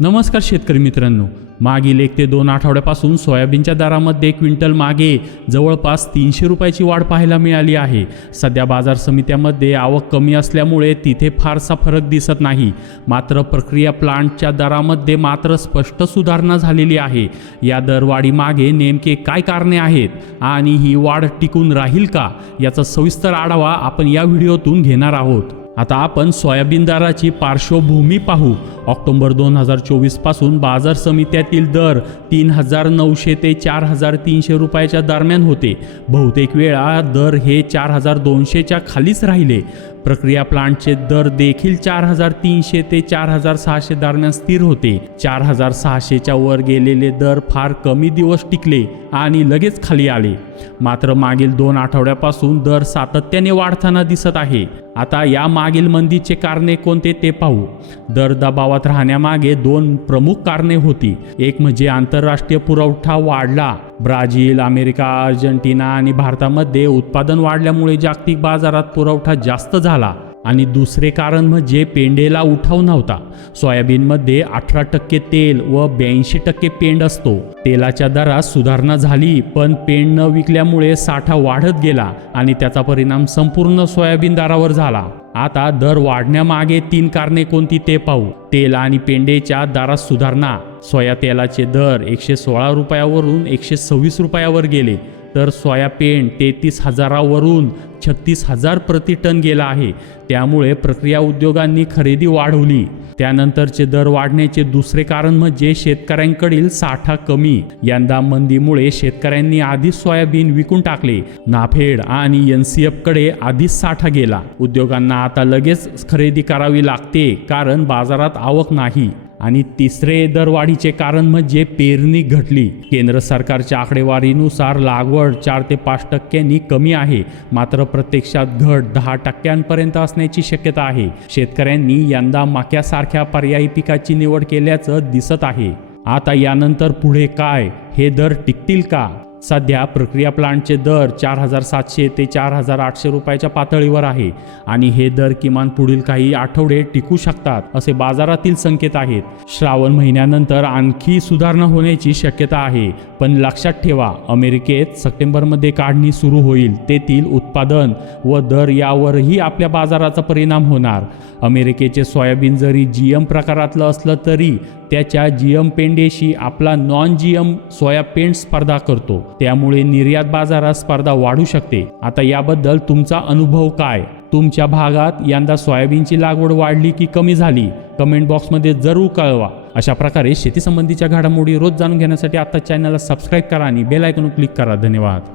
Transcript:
नमस्कार शेतकरी मित्रांनो. मागील एक ते दोन आठवड्यापासून सोयाबीनच्या दरामध्ये क्विंटल मागे जवळपास तीनशे रुपयाची वाढ पाहायला मिळाली आहे. सध्या बाजार समित्यामध्ये आवक कमी असल्यामुळे तिथे फारसा फरक दिसत नाही. मात्र प्रक्रिया प्लांटच्या दरामध्ये मात्र स्पष्ट सुधारणा झालेली आहे. या दरवाढीमागे नेमके काय कारणे आहेत आणि ही वाढ टिकून राहील का याचा सविस्तर आढावा आपण या व्हिडिओतून घेणार आहोत. आता आपण सोयाबीन दराची पार्श्वभूमी पाहू. ऑक्टोबर दोन हजार चोवीसपासून बाजार समित्यातील दर तीन हजार नऊशे ते चार हजार तीनशे रुपयाच्या दरम्यान होते. बहुतेक वेळा दर हे चार हजार दोनशेच्या खालीच राहिले. प्रक्रिया प्लांटचे दर देखील चार हजार तीनशे ते चार हजार सहाशे दरम्यान स्थिर होते. चार हजार सहाशेच्या वर गेलेले दर फार कमी दिवस टिकले आणि लगेच खाली आले. मात्र मागील दोन आठवड्यापासून दर सातत्याने वाढताना दिसत आहे. आता या मागील मंदीचे कारणे कोणते ते पाहू. दर दबावात राहण्यामागे दोन प्रमुख कारणे होती. एक म्हणजे आंतरराष्ट्रीय पुरवठा वाढला. ब्राझील अमेरिका अर्जेंटिना आणि भारतामध्ये उत्पादन वाढल्यामुळे जागतिक बाजारात पुरवठा जास्त झाला. आणि दुसरे कारण म्हणजे पेंडेला उठाव नव्हता. सोयाबीनमध्ये अठरा टक्के तेल व ब्याऐंशी टक्के पेंड असतो. तेलाच्या दरात सुधारणा झाली पण पेंड न विकल्यामुळे साठा वाढत गेला आणि त्याचा परिणाम संपूर्ण सोयाबीन दरावर झाला. आता दर वाढण्यामागे तीन कारणे कोणती ते पाहू. तेल आणि पेंडेच्या दरात सुधारणा. सोया तेलाचे दर एकशे सोळा रुपयावरून एकशे सव्वीस रुपयावर गेले. तर सोयाबीन तेहतीस हजारावरून छत्तीस हजार प्रति टन गेला आहे. त्यामुळे प्रक्रिया उद्योगांनी खरेदी वाढवली. त्यानंतरचे दर वाढण्याचे दुसरे कारण म्हणजे शेतकऱ्यांकडील साठा कमी. यंदा मंदीमुळे शेतकऱ्यांनी आधीच सोयाबीन विकून टाकले. नाफेड आणि एन सी कडे आधीच साठा गेला. उद्योगांना आता लगेच खरेदी करावी लागते कारण बाजारात आवक नाही. आणि तिसरे दरवाढीचे कारण म्हणजे पेरणी घटली. केंद्र सरकारच्या आकडेवारीनुसार लागवड चार ते पाच टक्क्यांनी कमी आहे. मात्र प्रत्यक्षात घट दहा टक्क्यांपर्यंत असण्याची शक्यता आहे. शेतकऱ्यांनी यंदा माक्यासारख्या पर्यायी पिकाची निवड केल्याचं दिसत आहे. आता यानंतर पुढे काय? हे दर टिकतील का? सध्या प्रक्रिया प्लांटचे दर चार हजार सातशे ते चार हजार आठशे रुपयाच्या पातळीवर आहे आणि हे दर किमान पुढील काही आठवडे टिकू शकतात असे बाजारातील संकेत आहेत. श्रावण महिन्यानंतर आणखी सुधारणा होण्याची शक्यता आहे पण लक्षात ठेवा अमेरिकेत सप्टेंबरमध्ये काढणी सुरू होईल तेथील उत्पादन व दर यावरही आपल्या बाजाराचा परिणाम होणार. अमेरिकेचे सोयाबीन जरी जी एम प्रकारातलं असलं तरी त्याच्या जी एम पेंडेशी आपला नॉन जी एम सोया पेंट स्पर्धा करतो. त्यामुळे निर्यात बाजारात स्पर्धा वाढू शकते. आता याबद्दल तुमचा अनुभव काय? तुमच्या भागात यंदा सोयाबीनची लागवड वाढली की कमी झाली? कमेंट बॉक्समध्ये जरूर कळवा. अशा प्रकारे शेतीसंबंधीच्या घडामोडी रोज जाणून घेण्यासाठी आता चॅनलला सबस्क्राईब करा आणि बेल आयकॉन क्लिक करा. धन्यवाद.